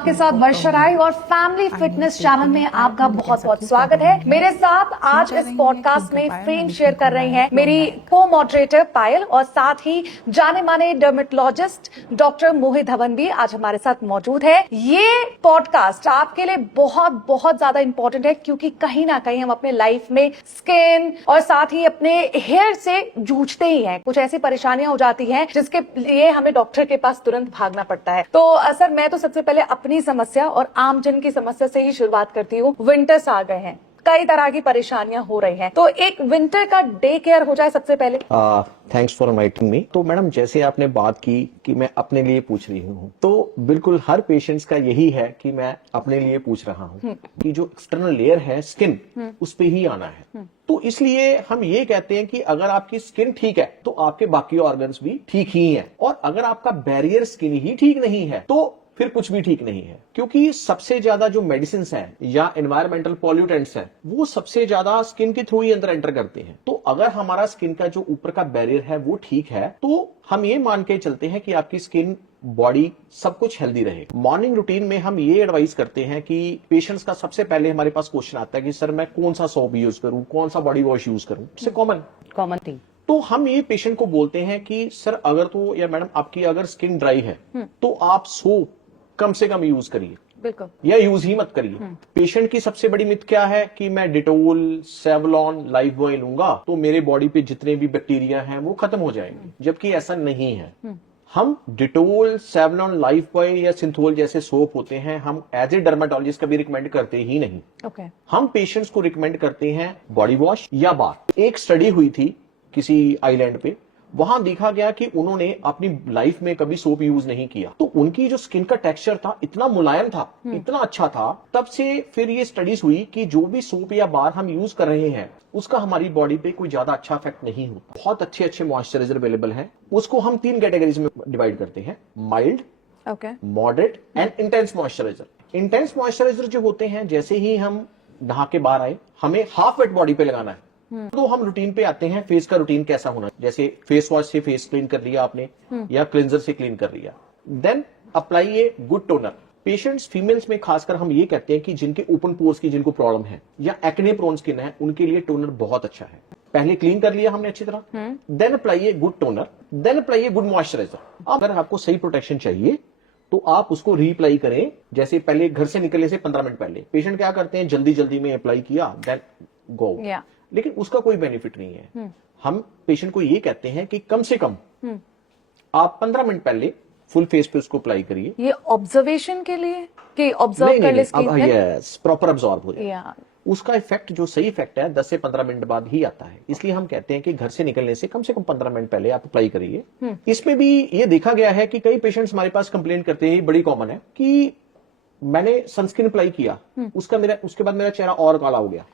आपके साथ वर्षा राय और फैमिली फिटनेस चैनल में आपका बहुत बहुत स्वागत है। मेरे साथ आज इस पॉडकास्ट में फेम शेयर कर रही हैं मेरी को मॉडरेटर पायल और साथ ही जाने माने डर्मेटोलॉजिस्ट डॉक्टर मोहित धवन भी आज हमारे साथ मौजूद है। ये पॉडकास्ट आपके लिए बहुत बहुत ज्यादा इंपॉर्टेंट है क्योंकि कहीं ना कहीं हम अपने लाइफ में स्किन और साथ ही अपने हेयर से जूझते ही हैं। कुछ ऐसी परेशानियां हो जाती हैं जिसके लिए हमें डॉक्टर के पास तुरंत भागना पड़ता है। तो सर, मैं तो सबसे पहले अपनी समस्या और आमजन की समस्या से ही शुरुआत करती हूँ। विंटर्स आ गए हैं, कई तरह की परेशानियां हो रही हैं, तो एक विंटर का डे केयर हो जाए सबसे पहले। Thanks for inviting me. तो मैडम, जैसे आपने बात की कि मैं अपने लिए पूछ रही हूँ, तो बिल्कुल हर पेशेंट्स का यही है कि मैं अपने लिए पूछ रहा हूँ कि जो एक्सटर्नल लेयर है स्किन, उस पे ही आना है। तो इसलिए हम ये कहते हैं कि अगर आपकी स्किन ठीक है तो आपके बाकी ऑर्गन्स भी ठीक ही हैं, और अगर आपका बैरियर स्किन ही ठीक नहीं है तो फिर कुछ भी ठीक नहीं है। क्योंकि सबसे ज्यादा जो मेडिसिन हैं या एनवायरमेंटल पॉल्यूटेंट्स हैं वो सबसे ज्यादा स्किन के थ्रू ही अंदर एंटर करते हैं। तो अगर हमारा स्किन का जो ऊपर का बैरियर है वो ठीक है तो हम ये मान के चलते हैं कि आपकी स्किन, बॉडी सब कुछ हेल्दी रहे। मॉर्निंग रूटीन में हम ये एडवाइस करते हैं कि पेशेंट्स का सबसे पहले हमारे पास क्वेश्चन आता है कि सर मैं कौन सा सोप यूज करूं, कौन सा बॉडी वॉश यूज करूं। इससे कॉमन थिंग। तो हम ये पेशेंट को बोलते हैं कि सर अगर तो या मैडम आपकी अगर स्किन ड्राई है तो आप सोप कम से कम यूज करिए, बिल्कुल, या यूज ही मत करिए। पेशेंट की सबसे बड़ी मिथ क्या है कि मैं डिटोल, सेवलॉन, लाइफ बॉय लूंगा तो मेरे बॉडी पे जितने भी बैक्टीरिया हैं वो खत्म हो जाएंगे, जबकि ऐसा नहीं है। हम डिटोल, सेवलॉन, लाइफ बॉय या सिंथोल जैसे सोप होते हैं हम एज ए डर्मेटोलॉजिस्ट कभी रिकमेंड करते ही नहीं। हम पेशेंट्स को रिकमेंड करते हैं बॉडी वॉश या बाथ। एक स्टडी हुई थी किसी आइलैंड पे, वहां देखा गया कि उन्होंने अपनी लाइफ में कभी सोप यूज नहीं किया, तो उनकी जो स्किन का टेक्सचर था इतना मुलायम था, इतना अच्छा था। तब से फिर ये स्टडीज हुई कि जो भी सोप या बार हम यूज कर रहे हैं उसका हमारी बॉडी पे कोई ज्यादा अच्छा इफेक्ट नहीं होता। बहुत अच्छे अच्छे मॉइस्चराइजर अवेलेबल हैं। उसको हम 3 कैटेगरीज में डिवाइड करते हैं: mild, moderate and intense moisturiser. Intense moisturiser जो होते हैं, जैसे ही हम नहा के बाहर आए हमें हाफ वेट बॉडी पे लगाना है। तो हम रूटीन पे आते हैं, फेस का रूटीन कैसा होना, जैसे फेस वॉश से फेस क्लीन कर लिया आपने या क्लिंजर से क्लीन कर लिया। Then apply a good toner. Patients, females में खासकर हम ये कहते हैं कि जिनके ओपन पोर्स की जिनको प्रॉब्लम है या एक्ने प्रोन स्किन है, उनके लिए टोनर बहुत अच्छा है। पहले क्लीन कर लिया हमने अच्छी तरह, then apply a good toner, then apply a good moisturiser. अगर आपको सही प्रोटेक्शन चाहिए तो आप उसको रीअप्लाई करें। जैसे पहले घर से निकलने से 15 मिनट पहले पेशेंट क्या करते हैं, जल्दी जल्दी में अप्लाई किया देन गो, लेकिन उसका कोई बेनिफिट नहीं है। हम पेशेंट को ये कहते हैं कि कम से कम आप 15 मिनट पहले फुल फेस पे उसको अप्लाई करिए। ये ऑब्जर्वेशन के लिए कि ऑब्जर्व कर ले स्किन पे, यस, प्रॉपर अब्सॉर्ब हो जाए। उसका इफेक्ट, जो सही इफेक्ट है, 10 से 15 मिनट बाद ही आता है। इसलिए हम कहते हैं कि घर से निकलने से कम 15 मिनट पहले आप अप्लाई करिए। इसमें भी ये देखा गया है कि कई पेशेंट्स हमारे पास कंप्लेंट करते हैं, बड़ी कॉमन है, कि मैंने सनस्क्रीन अप्लाई किया, उसके बाद मेरा चेहरा और काला हो गया।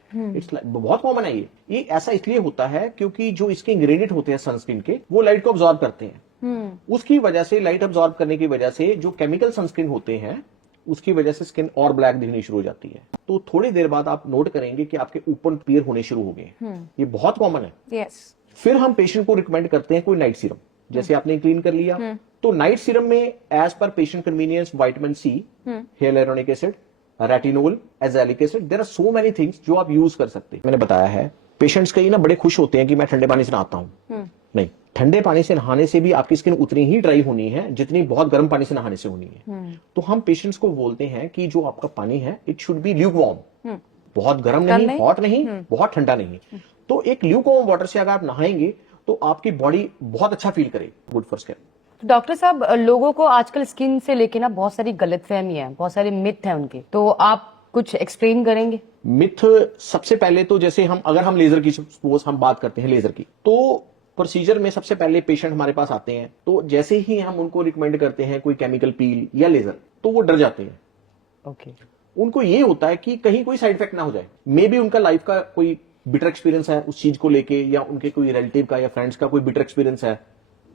बहुत कॉमन है ये ऐसा इसलिए होता है क्योंकि जो इसके इंग्रेडिएंट होते हैं सनस्क्रीन के, वो लाइट को अब्सॉर्ब करते हैं। उसकी वजह से, लाइट अब्सॉर्ब करने की वजह से जो केमिकल सनस्क्रीन होते हैं उसकी वजह से स्किन और ब्लैक दिखनी शुरू हो जाती है। तो थोड़ी देर बाद आप नोट करेंगे कि आपके ओपन पियर होने शुरू हो गए। ये बहुत कॉमन है। फिर हम पेशेंट को रिकमेंड करते हैं कोई नाइट सीरम। जैसे आपने क्लीन कर लिया तो नाइट सीरम में as per patient convenience vitamin C, hyaluronic acid, retinol, azelaic acid, there are so many things जो आप यूज कर सकते हैं। मैंने बताया है, पेशेंट्स कई ना बड़े खुश होते हैं कि मैं ठंडे पानी से नहाता हूं। नहीं, ठंडे पानी से नहाने से भी आपकी स्किन उतनी ही ड्राई होनी है जितनी बहुत गर्म पानी से नहाने से होनी है। तो हम पेशेंट्स को बोलते हैं कि जो आपका पानी है it should be Luke warm, बहुत गर्म नहीं, हॉट नहीं, बहुत ठंडा नहीं। तो एक ल्यूक वार्म वाटर से अगर आप नहाएंगे तो आपकी बॉडी बहुत अच्छा फील करे, गुड फॉर स्किन। तो डॉक्टर साहब, लोगों को आजकल स्किन से लेके ना बहुत सारी गलतफहमी है, बहुत सारे मिथ हैं उनके, तो आप कुछ एक्सप्लेन करेंगे? मिथ सबसे पहले तो, जैसे अगर हम लेजर की, सपोज हम बात करते हैं लेजर की, तो प्रोसीजर में सबसे पहले पेशेंट हमारे पास आते हैं तो जैसे ही हम उनको रिकमेंड करते हैं कोई केमिकल पील या लेजर, तो वो डर जाते हैं। उनको ये होता है कि कहीं कोई साइड इफेक्ट ना हो जाए। मे बी उनका लाइफ का कोई बिटर एक्सपीरियंस है उस चीज को लेके, या उनके कोई रिलेटिव का या फ्रेंड्स का कोई बिटर एक्सपीरियंस है,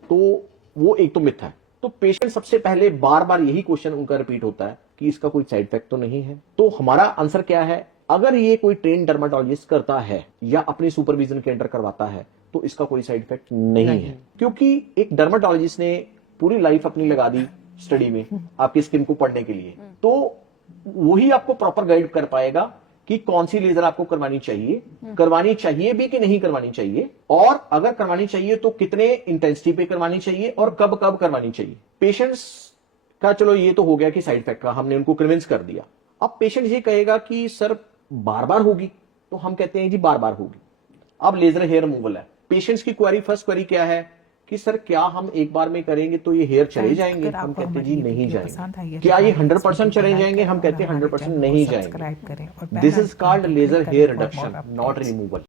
तो वो एक तो मिथ है। तो पेशेंट सबसे पहले बार बार यही क्वेश्चन उनका रिपीट होता है कि इसका कोई साइड इफेक्ट तो नहीं है। तो हमारा आंसर क्या है, अगर ये कोई ट्रेन डर्मेटोलॉजिस्ट करता है या अपने सुपरविजन के अंडर करवाता है तो इसका कोई साइड इफेक्ट नहीं है। क्योंकि एक डर्मेटोलॉजिस्ट ने पूरी लाइफ अपनी लगा दी स्टडी में आपकी स्किन को पढ़ने के लिए, तो वही आपको प्रॉपर गाइड कर पाएगा कि कौन सी लेजर आपको करवानी चाहिए भी कि नहीं करवानी चाहिए, और अगर करवानी चाहिए तो कितने इंटेंसिटी पे करवानी चाहिए और कब कब करवानी चाहिए। पेशेंट्स का चलो ये तो हो गया कि साइड इफेक्ट का हमने उनको कन्विंस कर दिया। अब पेशेंट ये कहेगा कि सर बार बार होगी, तो हम कहते हैं जी बार बार होगी। अब लेजर हेयर रिमूवल है, पेशेंट्स की फर्स्ट क्वेरी क्या है कि सर क्या हम एक बार में करेंगे तो ये हेयर चले जाएंगे? हम कहते हैं जी नहीं जाएंगे। क्या ये 100% चले जाएंगे? हम कहते हैं 100% नहीं जाएंगे। This is called laser hair reduction, not removal.